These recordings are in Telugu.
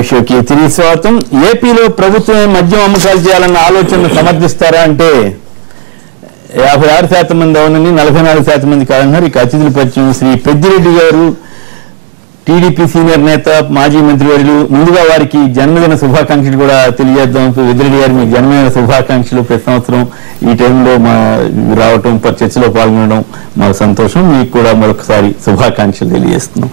లైవ్ షోకి తిరిగి స్వాగతం. ఏపీలో ప్రభుత్వం మద్యం అమ్మకాలు చేయాలన్న ఆలోచనను సమర్థిస్తారా అంటే 56% మంది అవునని, 44% మంది కాదన్నారు. ఇక అతిథుల పరిచయం శ్రీ పెద్దిరెడ్డి గారు, టీడీపీ సీనియర్ నేత, మాజీ మంత్రివర్యులు. ముందుగా వారికి జన్మదిన శుభాకాంక్షలు కూడా తెలియజేద్దాం. పెద్దిరెడ్డి గారు మీకు జన్మదిన శుభాకాంక్షలు. ప్రతి సంవత్సరం ఈ టైంలో మా రావటం, చర్చలో పాల్గొనడం మాకు సంతోషం. మీకు కూడా మరొకసారి శుభాకాంక్షలు తెలియజేస్తున్నాం.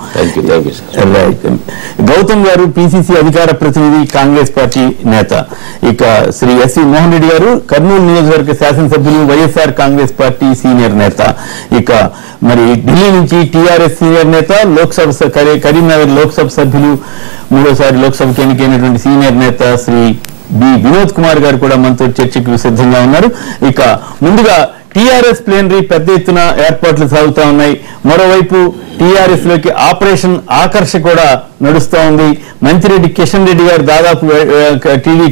గౌతమ్ గారు పిసిసి అధికార ప్రతినిధి, కాంగ్రెస్ పార్టీ నేత. ఇక శ్రీ ఎస్వి మోహన్ రెడ్డి గారు కర్నూలు నియోజకవర్గ శాసనసభ్యులు, వైఎస్ఆర్ కాంగ్రెస్ పార్టీ సీనియర్ నేత. ఇక మరి ఢిల్లీ నుంచి టీఆర్ఎస్ సీనియర్ నేత, లోక్సభ కరీంనగర్ లోక్సభ సభ్యులు, మూడోసారి లోక్సభకు ఎన్నికైనటువంటి సీనియర్ నేత శ్రీ బి వినోద్ కుమార్ గారు కూడా మనతో చర్చకు సిద్ధంగా ఉన్నారు. ఇక ముందుగా టీఆర్ఎస్ ప్లేనరీ పెద్ద ఎత్తున ఏర్పాట్లు సాగుతా ఉన్నాయి. మరోవైపు టీఆర్ఎస్ లోకి ఆపరేషన్ ఆకర్ష కూడా నడుస్తూ ఉంది. మంత్రిరెడ్డి కిషన్ రెడ్డి గారు దాదాపు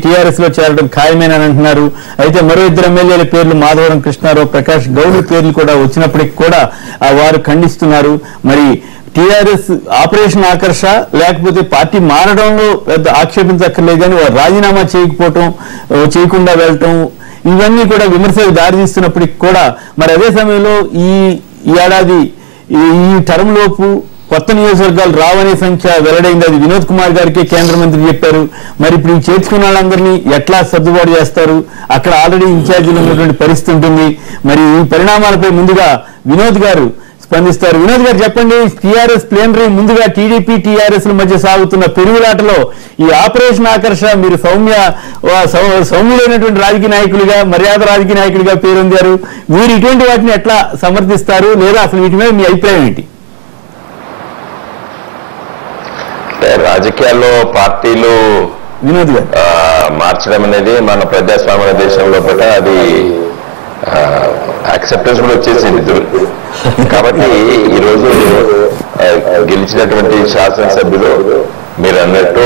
టీఆర్ఎస్ లో చేరడం ఖాయమేనని అంటున్నారు. అయితే మరో ఇద్దరు ఎమ్మెల్యేల పేర్లు మాధవరం కృష్ణారావు, ప్రకాష్ గౌడ్ పేర్లు కూడా వచ్చినప్పటికీ కూడా వారు ఖండిస్తున్నారు. మరి టీఆర్ఎస్ ఆపరేషన్ ఆకర్ష లేకపోతే పార్టీ మారడంలో పెద్ద ఆక్షేపించక్కర్లేదు, కానీ వారు రాజీనామా చేయకుండా వెళ్ళటం ఇవన్నీ కూడా విమర్శలకు దారితీస్తున్నప్పటికీ కూడా మరి అదే సమయంలో ఈ ఏడాది ఈ టర్మ్ లోపు కొత్త నియోజకవర్గాలు రావనే సంఖ్య వెల్లడైంది. అది వినోద్ కుమార్ గారికి కేంద్ర మంత్రి చెప్పారు. మరి ఇప్పుడు చేర్చుకున్న వాళ్ళందరినీ ఎట్లా సర్దుబాటు చేస్తారు? అక్కడ ఆల్రెడీ ఇన్ఛార్జీలు ఉన్నటువంటి పరిస్థితి ఉంటుంది. మరి ఈ పరిణామాలపై ముందుగా వినోద్ గారు స్పందిస్తారు. వినోద్ గారు చెప్పండి, టీఆర్ఎస్ ప్లేనరీ ముందుగా టీడీపీ టీఆర్ఎస్ మధ్య సాగుతున్న పెరుగులాటలో ఈ ఆపరేషన్ ఆకర్ష మీరు సౌమ్యులైనటువంటి రాజకీయ నాయకులుగా, మర్యాద రాజకీయ నాయకులుగా పేరొందారు. మీరు ఇటువంటి వాటిని ఎట్లా సమర్థిస్తారు, లేదా అసలు వీటి మీద మీ అభిప్రాయం ఏంటి? రాజకీయాల్లో పార్టీలు వినోద్ గారు మార్చడం అనేది మన ప్రజాస్వామ్య దేశంలో కూడా అది యాక్సెప్టెన్స్ కూడా వచ్చేసింది. కాబట్టి ఈరోజు గెలిచినటువంటి శాసనసభ్యులు మీరు అన్నట్టు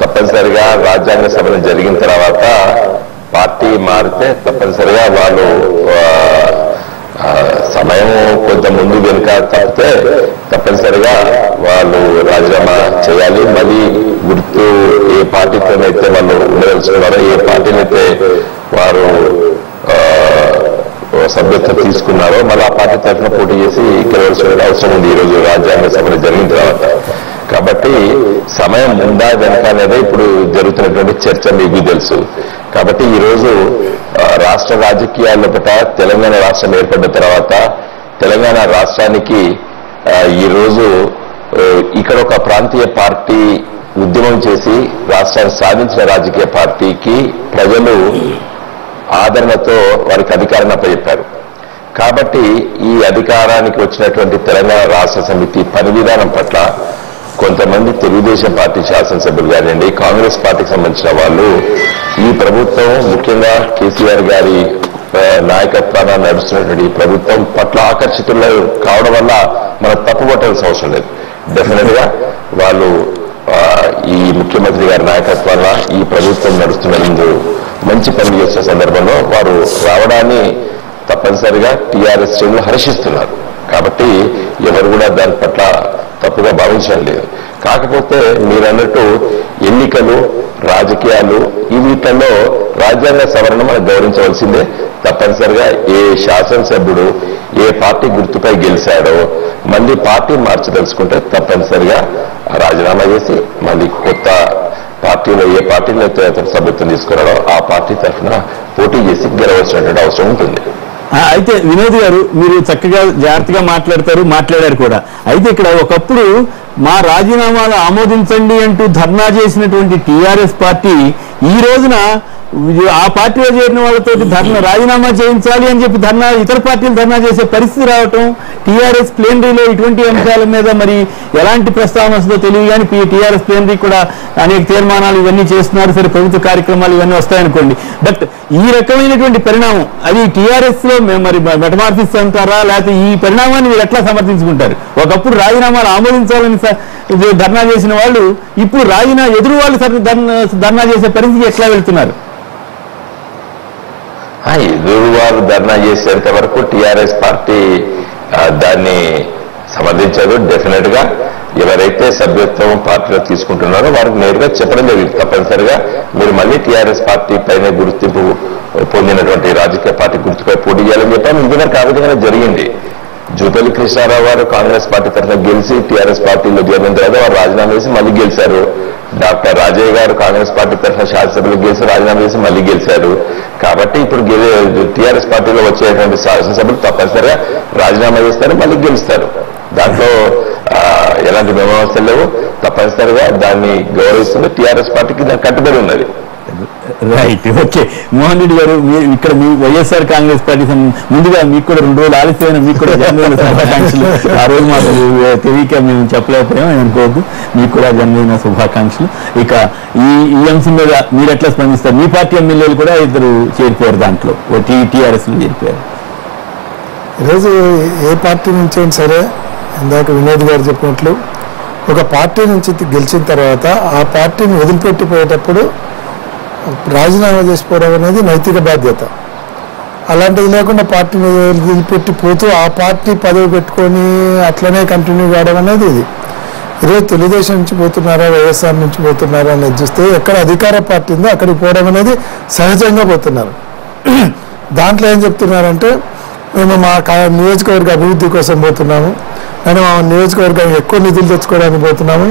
తప్పనిసరిగా రాజ్యాంగ సభలు జరిగిన తర్వాత పార్టీ మారితే తప్పనిసరిగా వాళ్ళు సమయం కొంత ముందు వెనుక తప్పితే తప్పనిసరిగా వాళ్ళు రాజీనామా చేయాలి. మళ్ళీ గుర్తు ఏ పార్టీతోనైతే వాళ్ళు ఉండదలుచుకున్నారో, ఏ పార్టీనైతే వారు సభ్యత్వం తీసుకున్నారో మళ్ళీ ఆ పార్టీ తరఫున పోటీ చేసి గెలవాల్సిన అవసరం ఉంది ఈరోజు రాజ్యాంగ సభలు జరిగిన తర్వాత. కాబట్టి సమయం ముందా వెనక అనేది ఇప్పుడు జరుగుతున్నటువంటి చర్చ మీకు తెలుసు. కాబట్టి ఈరోజు రాష్ట్ర రాజకీయాల్లో తెలంగాణ రాష్ట్రం ఏర్పడిన తర్వాత తెలంగాణ రాష్ట్రానికి ఈరోజు ఇక్కడ ఒక ప్రాంతీయ పార్టీ ఉద్యమం చేసి రాష్ట్రాన్ని సాధించిన రాజకీయ పార్టీకి ప్రజలు ఆదరణతో వారికి అధికారాన్ని అప్పచెప్పారు. కాబట్టి ఈ అధికారానికి వచ్చినటువంటి తెలంగాణ రాష్ట్ర సమితి పని విధానం పట్ల కొంతమంది తెలుగుదేశం పార్టీ శాసనసభ్యులు కానివ్వండి, కాంగ్రెస్ పార్టీకి సంబంధించిన వాళ్ళు ఈ ప్రభుత్వం ముఖ్యంగా కేసీఆర్ గారి నాయకత్వాన నడుస్తున్నటువంటి ప్రభుత్వం పట్ల ఆకర్షితులు కావడం వల్ల మనం తప్పుపట్టాల్సిన అవసరం లేదు. డెఫినెట్ గా వాళ్ళు ఈ ముఖ్యమంత్రి గారి నాయకత్వాన ఈ ప్రభుత్వం నడుస్తున్నందు మంచి పనులు చేసిన సందర్భంలో వారు రావడాన్ని తప్పనిసరిగా టీఆర్ఎస్ శ్రేణులు హర్షిస్తున్నారు. కాబట్టి ఎవరు కూడా దాని పట్ల తప్పుగా భావించడం లేదు. కాకపోతే మీరన్నట్టు ఎన్నికలు, రాజకీయాలు ఈ వీటిల్లో రాజ్యాంగ సవరణ మనం గౌరవించవలసిందే. తప్పనిసరిగా ఏ శాసనసభ్యుడు ఏ పార్టీ గుర్తుపై గెలిచాడో మళ్ళీ పార్టీ మార్చదలుచుకుంటే తప్పనిసరిగా రాజీనామా చేసి మళ్ళీ కొత్త పార్టీలో ఏ పార్టీలో అయితే సభ్యత్వం తీసుకున్నాడో ఆ పార్టీ తరఫున పోటీ చేసి గెలవలసినటువంటి అవసరం ఉంటుంది. అయితే వినోద్ గారు మీరు చక్కగా జాగ్రత్తగా మాట్లాడారు కూడా. అయితే ఇక్కడ ఒకప్పుడు మా రాజీనామాలు ఆమోదించండి అంటూ ధర్నా చేసినటువంటి టీఆర్ఎస్ పార్టీ ఈ రోజున ఆ పార్టీలో చేరిన వాళ్ళతో రాజీనామా చేయించాలి అని చెప్పి ఇతర పార్టీలు ధర్నా చేసే పరిస్థితి రావటం, టీఆర్ఎస్ ప్లేనరీలో ఇటువంటి అంశాల మీద మరి ఎలాంటి ప్రస్తావన వస్తుందో తెలియదు. కానీ టీఆర్ఎస్ ప్లేనరీ కూడా అనేక తీర్మానాలు ఇవన్నీ చేస్తున్నారు. సరే, ప్రభుత్వ కార్యక్రమాలు ఇవన్నీ వస్తాయనుకోండి. బట్ ఈ రకమైనటువంటి పరిణామం అది టీఆర్ఎస్ లో మరి మెటమార్ఫిస్ అంటారా, లేకపోతే ఈ పరిణామాన్ని మీరు ఎట్లా సమర్థించుకుంటారు? ఒకప్పుడు రాజీనామాలు ఆమోదించాలని ధర్నా చేసిన వాళ్ళు ఇప్పుడు ఎదురు వాళ్ళు ధర్నా చేసే పరిస్థితి ఎట్లా వెళ్తున్నారు? ఎదురు వారు ధర్నా చేసేంత వరకు టీఆర్ఎస్ పార్టీ దాన్ని సమర్థించదు. డెఫినెట్ గా ఎవరైతే సభ్యత్వం పార్టీలో తీసుకుంటున్నారో వారికి నేరుగా చెప్పడం జరిగింది. తప్పనిసరిగా మీరు మళ్ళీ టీఆర్ఎస్ పార్టీ పైన గుర్తింపు పొందినటువంటి రాజకీయ పార్టీ గుర్తుపై పోటీ చేయాలని చెప్పాము. ఇంతవరకు ఆ విధంగా జరిగింది. జూపల్లి కృష్ణారావు గారు కాంగ్రెస్ పార్టీ తరఫున గెలిచి టీఆర్ఎస్ పార్టీలో చేరిన తర్వాత వారు రాజీనామా చేసి మళ్ళీ గెలిచారు. డాక్టర్ రాజయ్య గారు కాంగ్రెస్ పార్టీ తరఫున శాసనసభ్యులు గెలిచి రాజీనామా చేసి మళ్ళీ గెలిచారు. కాబట్టి ఇప్పుడు టీఆర్ఎస్ పార్టీలో వచ్చేటువంటి శాసనసభ్యులు తప్పనిసరిగా రాజీనామా చేస్తారు, మళ్ళీ గెలుస్తారు. దాంట్లో ఎలాంటి వ్యవస్థలు లేవు. తప్పనిసరిగా దాన్ని గౌరవిస్తుంది టీఆర్ఎస్ పార్టీకి దానికి కట్టుబడి ఉన్నది. Right, okay. మోహన్ రెడ్డి గారు, ఇక్కడ మీ వైఎస్ఆర్ కాంగ్రెస్ పార్టీ ముందుగా మీకు కూడా 2 రోజులు ఆలస్యమైన మీకు కూడా జన్మదిన శుభాకాంక్షలు. ఆ రోజు మాకు తెలియక మేము చెప్పలేకపోయాం, అనుకోవద్దు. మీకు కూడా జన్మదిన శుభాకాంక్షలు. ఇక ఈ అంశం మీద మీరు ఎట్లా స్పందిస్తారు? మీ పార్టీ ఎమ్మెల్యేలు కూడా 2 చేరిపోయారు, దాంట్లో టీఆర్ఎస్ లో చేరిపోయారు. ఈరోజు ఏ పార్టీ నుంచి అయినా సరే, ఇందాక వినోద్ గారు చెప్పినట్లు, ఒక పార్టీ నుంచి గెలిచిన తర్వాత ఆ పార్టీని వదిలిపెట్టిపోయేటప్పుడు రాజీనామా చేసిపోవడం అనేది నైతిక బాధ్యత. అలాంటిది లేకుండా పార్టీని వదిలిపెట్టి పోతూ ఆ పార్టీ పదవి పెట్టుకొని అట్లనే కంటిన్యూ కావడం అనేది ఇది. ఈరోజు తెలుగుదేశం నుంచి పోతున్నారా, వైఎస్ఆర్ నుంచి పోతున్నారా అనేది చూస్తే ఎక్కడ అధికార పార్టీ ఉందో అక్కడికి పోవడం అనేది సహజంగా పోతున్నారు. దాంట్లో ఏం చెప్తున్నారంటే, మేము మా నియోజకవర్గ అభివృద్ధి కోసం పోతున్నాము, మేము మా నియోజకవర్గం ఎక్కువ నిధులు తెచ్చుకోవడానికి పోతున్నాము.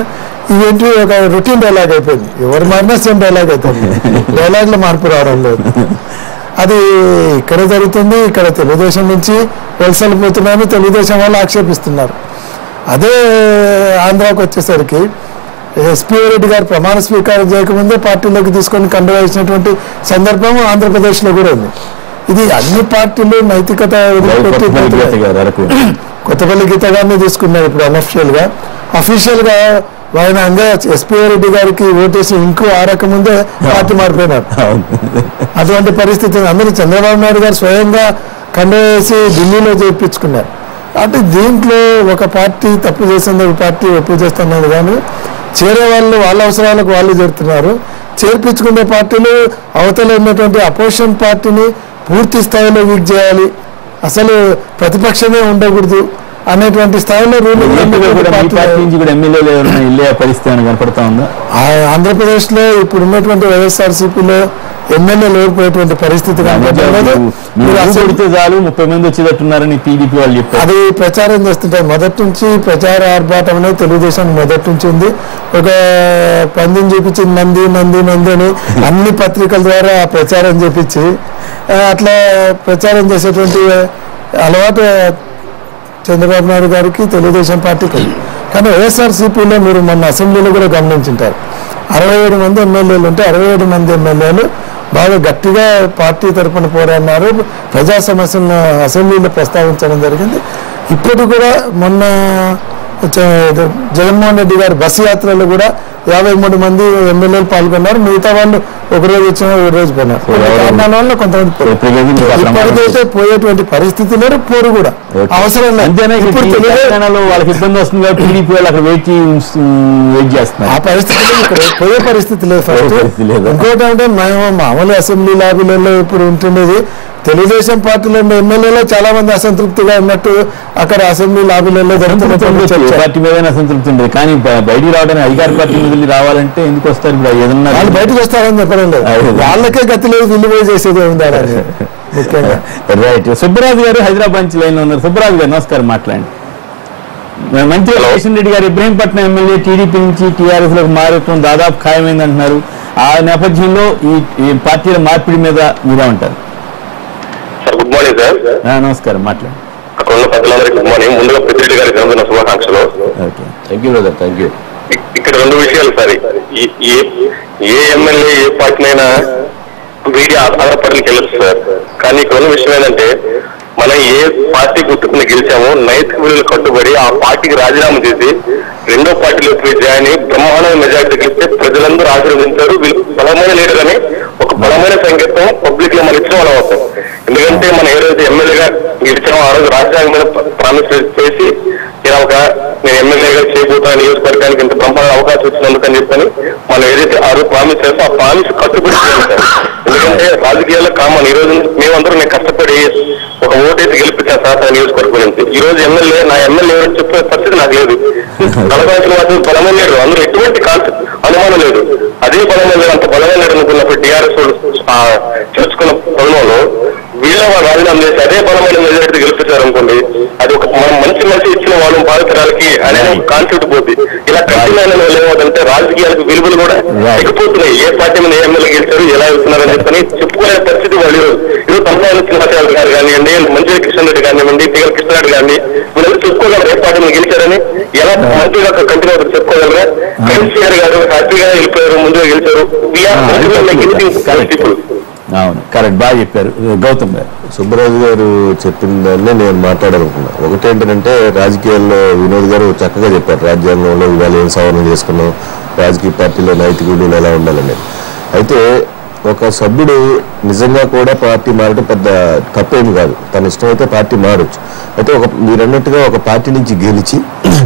ఇవేంటి ఒక రొటీన్ డైలాగ్ అయిపోయింది. ఎవరు మారినా సేమ్ డైలాగ్ అవుతుంది, డైలాగ్లో మార్పు రావడం లేదు. అది ఇక్కడ జరుగుతుంది. ఇక్కడ తెలుగుదేశం నుంచి వలసలు పోతున్నారని తెలుగుదేశం వాళ్ళు ఆక్షేపిస్తున్నారు. అదే ఆంధ్రాకి వచ్చేసరికి ఎస్పీ రెడ్డి గారు ప్రమాణ స్వీకారం చేయకముందే పార్టీలోకి తీసుకొని కండువా వేసినటువంటి సందర్భం ఆంధ్రప్రదేశ్లో కూడా ఉంది. ఇది అన్ని పార్టీలు నైతికత వదిలిపెట్టి కొత్తపల్లి గీత గారిని తీసుకున్నారు ఇప్పుడు అఫీషియల్గా ఆయన ఎస్పీ రెడ్డి గారికి ఓటేసి ఇంకో ఆరకముందే పార్టీ మారిపోయినారు. అటువంటి పరిస్థితి అందరూ చంద్రబాబు నాయుడు గారు స్వయంగా కండవేసి ఢిల్లీలో చేయించుకున్నారు. అంటే దీంట్లో ఒక పార్టీ తప్పు చేసింది, ఒక పార్టీ ఒప్పు చేస్తున్నది. కానీ చేరే వాళ్ళు వాళ్ళ అవసరాలకు వాళ్ళు చేరుతున్నారు. చేర్పించుకునే పార్టీలు అవతల ఉన్నటువంటి అపోజిషన్ పార్టీని పూర్తి స్థాయిలో వీక్ చేయాలి, అసలు ప్రతిపక్షమే ఉండకూడదు అనేటువంటి స్థాయిలో కనపడతా ఉందా? ఆంధ్రప్రదేశ్ లో ఇప్పుడు ఉన్నటువంటి వైఎస్ఆర్సీపీలో ఎమ్మెల్యేలు ఓడిపోయేటువంటి పరిస్థితి చాలు 30 మంది వచ్చేటట్టున్నారని టీడీపీ వాళ్ళు చెప్పారు. అది ప్రచారం చేస్తుంటారు. మొదటి నుంచి ప్రచార ఆర్భాటం అనేది తెలుగుదేశం మొదటి నుంచి ఉంది. ఒక పందిని చూపించి నంది నంది నంది అని అన్ని పత్రికల ద్వారా ప్రచారం చేపించి అట్లా ప్రచారం చేసేటువంటి అలవాటు చంద్రబాబు నాయుడు గారికి, తెలుగుదేశం పార్టీకి. కానీ వైఎస్ఆర్సీపీలో మీరు మొన్న అసెంబ్లీలో కూడా గమనించుంటారు, 67 మంది ఎమ్మెల్యేలు ఉంటే 67 మంది ఎమ్మెల్యేలు బాగా గట్టిగా పార్టీ తరఫున పోరాడినారు. ప్రజా సమస్యలను అసెంబ్లీలో ప్రస్తావించడం జరిగింది. ఇప్పటి కూడా మొన్న జగన్మోహన్ రెడ్డి గారి బస్సు యాత్రలో కూడా 53 మంది ఎమ్మెల్యేలు పాల్గొన్నారు. మిగతా వాళ్ళు ఒకరోజు వచ్చిన ఒకరోజు పోయినారు. వల్ల కొంతమంది ఇప్పటికైతే పోయేటువంటి పరిస్థితి లేదు, పోరు కూడా అవసరం లేదు. వాళ్ళకి ఇబ్బంది వస్తుంది కాబట్టి టీడీపీ వాళ్ళు అక్కడ వెయిట్ చేస్తున్నారు. ఆ పరిస్థితిలో ఇక్కడ పోయే పరిస్థితి లేదు. ఫస్ట్ ఇంకోటి అంటే మేము మామూలు అసెంబ్లీ లాబీలలో ఇప్పుడు ఉంటుండేది. తెలుగుదేశం పార్టీలో ఎమ్మెల్యేలో చాలా మంది అసంతృప్తిగా ఉన్నట్టు అక్కడ అసెంబ్లీ లాబీలలో పార్టీ మీద అసంతృప్తి ఉండేది. కానీ బయటికి రావడానికి అధికార పార్టీ మీద రావాలంటే ఎందుకు వస్తారు? ఏదన్నా వాళ్ళు బయటకు వస్తారని చెప్పడం లేదు, వాళ్ళకే గతి లేదు, విలువ చేసేది ఉండాలని ముఖ్యంగా. రైట్. సుబ్బరాజు గారు హైదరాబాద్ నుంచి లైన్ లో ఉన్నారు. సుబ్బరాజు గారు నమస్కారం, మాట్లాడండి. మంత్రి కిషన్ రెడ్డి గారు ఇబ్రహీంపట్నం ఎమ్మెల్యే టీడీపీ నుంచి టీఆర్ఎస్ లోకి మారటం దాదాపు ఖాయమైందంటున్నారు. ఆ నేపథ్యంలో ఈ పార్టీల మార్పిడి మీద మీరేమంటారు? Good morning sir. నమస్కారం, మాట్లాడండి. అక్కడ ఉన్న పెద్దలందరికీ గుడ్ మార్నింగ్. ముందుగా పెద్దిరెడ్డి గారికి జన్మదిన శుభాకాంక్షలు. ఇక్కడ 2 విషయాలు సార్. ఏ ఎమ్మెల్యే ఏ పార్టీనైనా మీడియా ఆధారపడడానికి వెళ్ళచ్చు సార్. కానీ ఇక్కడ ఉన్న విషయం ఏంటంటే, మనం ఏ పార్టీ గుర్తుకుని గెలిచామో నైతిక విలువలు కట్టుబడి ఆ పార్టీకి రాజీనామా చేసి రెండో పార్టీలోకి జాయిన్ బ్రహ్మాండమైన మెజార్టీ గెలిస్తే ప్రజలందరూ ఆశీర్వదించారు. వీళ్ళు బలమైన లీడర్ అని ఒక బలమైన సంకేతం పబ్లిక్ లో మనం ఇచ్చిన వాళ్ళం అవుతాం. ఎందుకంటే మనం ఏ రోజు ఎమ్మెల్యేగా గెలిచామో ఆ రోజు రాజ్యాంగం మీద ప్రామిస్ చేసి నేను ఎమ్మెల్యేగా చేయబోతాను, నియోజకవర్గానికి ఇంత బ్రహ్మాండ అవకాశం ఇచ్చినందుకని చెప్పని మనం ఏదైతే ఆ రోజు ప్రామిస్ చేస్తే ఆ ప్రామిస్ కట్టుబడి చేయాలి. ఎందుకంటే రాజకీయాల్లో కామన్. ఈ రోజు మేమందరూ నేను కష్టపడి ఒక ఓటేసి గెలిపించాను సార్ నియోజకవర్గం నుంచి. ఈ రోజు ఎమ్మెల్యే నా ఎమ్మెల్యే ఎవరైనా చెప్పే పరిస్థితి నాకు లేదు. బలమైన వాడు బలమైన లేడు, అందులో ఎటువంటి అనుమానం లేదు. అదే బలమైన లేడు, అంత బలమైన లేడు అనుకున్నప్పుడు టీఆర్ఎస్ చేసుకున్న తరుణంలో వీళ్ళ వాళ్ళు రాజీనామా చేసి అదే బలమైన మెజారిటీ గెలిపించారు అనుకోండి, అది ఒక మనం మంచి ఇచ్చిన వాళ్ళు భావితరాలకి అనే కాన్సెప్ట్ పోతుంది. ఇలా కఠినమైన ఏమవుతుందంటే రాజకీయాలకు విలువలు కూడా ఎగిపోతున్నాయి. ఏ పార్టీ మీద ఏ ఎమ్మెల్యే గెలిచారు, ఎలా వెళ్తున్నారని చెప్పని చెప్పుకునే పరిస్థితి వాళ్ళు ఈరోజు తమ్మాల శ్రీనివాసరావు గారు కానివ్వండి, మంచి కిషన్ రెడ్డి కానివ్వండి, టీఎల్ కృష్ణారెడ్డి గారిని వీళ్ళందరూ చెప్పుకోగలరు ఏ పార్టీ మీద గెలిచారని. ఎలా మంత్రిగా కంటిన్యూ అవుతారు చెప్పుకోగలరా? కేసీఆర్ గారు హ్యాపీగా వెళ్ళిపోయారు, ముందుగా గెలిచారు. ఇప్పుడు అవును, కరెక్ట్, బాగా చెప్పారు గౌతమ్ గారు. సుబ్బరాజు గారు చెప్పిన దాన్ని నేను మాట్లాడాలనుకున్నా. ఒకటేంటంటే రాజకీయాల్లో వినోద్ గారు చక్కగా చెప్పారు, రాజ్యాంగంలో ఇవాళ ఏం సవరణ చేసుకున్నాం, రాజకీయ పార్టీలో నైతిక విలువలు ఎలా ఉండాలనేది. అయితే ఒక సభ్యుడు నిజంగా కూడా పార్టీ మారడం పెద్ద తప్పేమి కాదు, తన ఇష్టమైతే పార్టీ మారచ్చు. అయితే మీరు అన్నట్టుగా ఒక పార్టీ నుంచి గెలిచి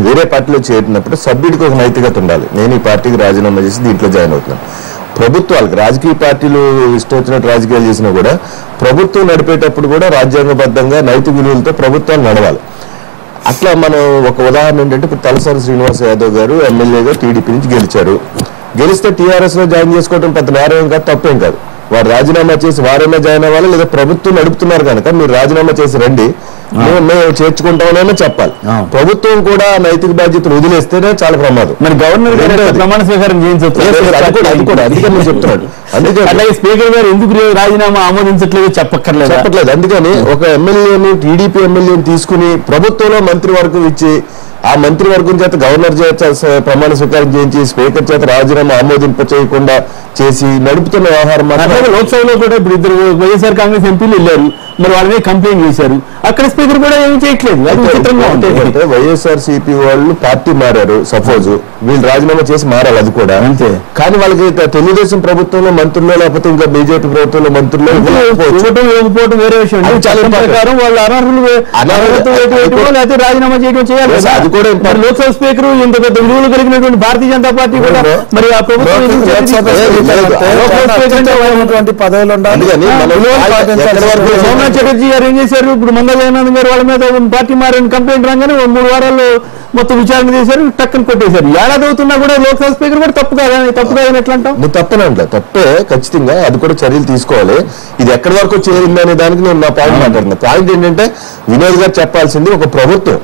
వేరే పార్టీలో చేరినప్పుడు సభ్యుడికి ఒక నైతికత ఉండాలి. నేను ఈ పార్టీకి రాజీనామా చేసి దీంట్లో జాయిన్ అవుతున్నాను. ప్రభుత్వాలకు రాజకీయ పార్టీలు ఇష్టం వచ్చినట్టు రాజకీయాలు చేసినా కూడా ప్రభుత్వం నడిపేటప్పుడు కూడా రాజ్యాంగబద్ధంగా నైతిక విలువలతో ప్రభుత్వాలు నడవాలి. అట్లా మనం ఒక ఉదాహరణ ఏంటంటే ఇప్పుడు తలసాని శ్రీనివాస్ యాదవ్ గారు ఎమ్మెల్యేగా టీడీపీ నుంచి గెలిచారు. గెలిస్తే టీఆర్ఎస్ లో జాయిన్ చేసుకోవడం పెద్ద నేరం కాదు, తప్పేం కాదు. వారు రాజీనామా చేసి వారైనా జాయిన్ అవ్వాలి, లేదా ప్రభుత్వం నడుపుతున్నారు కనుక మీరు రాజీనామా చేసి రండి, మేము చేర్చుకుంటామని చెప్పాలి. ప్రభుత్వం కూడా నైతిక బాధ్యతలు వదిలేస్తేనే చాలా ప్రమాదం. మరి గవర్నర్ ప్రమాణ స్వీకారం చేయించవచ్చు, అందుకే నేను చెప్తున్నాడు. అందుకే అలాగే స్పీకర్ గారు ఎందుకు రాజీనామా ఆమోదించట్లేదు చెప్పక్కర్లేదు. అందుకని ఒక ఎమ్మెల్యేని టీడీపీ ఎమ్మెల్యేని తీసుకుని ప్రభుత్వంలో మంత్రివర్గం ఇచ్చి ఆ మంత్రివర్గం చేత గవర్నర్ చేత ప్రమాణ స్వీకారం చేయించి స్పీకర్ చేత రాజీనామా ఆమోదింప చేయకుండా చేసి నడుపుతున్న వ్యవహారం. లోక్సభలో కూడా ఇప్పుడు ఇద్దరు వైఎస్ఆర్ కాంగ్రెస్ ఎంపీలు వెళ్ళారు, మరి వాళ్ళ మీద కంప్లైంట్ చేశారు, అక్కడ స్పీకర్ కూడా ఏమీ చేయట్లేదు. అంటే వైఎస్ఆర్ సిపి వాళ్ళు పార్టీ మారారు, సపోజ్ వీళ్ళు రాజీనామా చేసి మారాలి, అది కూడా అంతే. కానీ వాళ్ళకి తెలుగుదేశం ప్రభుత్వంలో మంత్రుల్లో లేకపోతే ఇంకా బీజేపీ ప్రభుత్వంలో మంత్రుల్లో ఇవ్వకపోవడం వేరే విషయం. చాలా ప్రకారం వాళ్ళు అనర్హులు లేకపోతే రాజీనామా చేయడం చేయాలి. అది కూడా లోక్సభ స్పీకర్ ఇంత పెద్ద విలువలు కలిగినటువంటి భారతీయ జనతా పార్టీ కూడా మరి ఆ ప్రభుత్వం పదవులు ఉండాలి. సోమనాథ్ చటర్జీ గారు ఏం చేశారు, ఇప్పుడు మందా జగన్నాథ్ గారు వాళ్ళ మీద పార్టీ మారని కంప్లైంట్ రాగానే 3 వారాల్లో మొత్తం విచారణ చేశారు, టక్కని కొట్టేశారు. ఏడాది అవుతున్నా కూడా లోక్సభ స్పీకర్ కూడా తప్పు కాదని ఎట్లా అంటాం? నువ్వు తప్పనంట, తప్పే ఖచ్చితంగా, అది కూడా చర్యలు తీసుకోవాలి. ఇది ఎక్కడి వరకు చేరింది అనే దానికి నేను నా పాయింట్ మాట్లాడుతున్నా. పాయింట్ ఏంటంటే వినోద్ గారు చెప్పాల్సింది, ఒక ప్రభుత్వం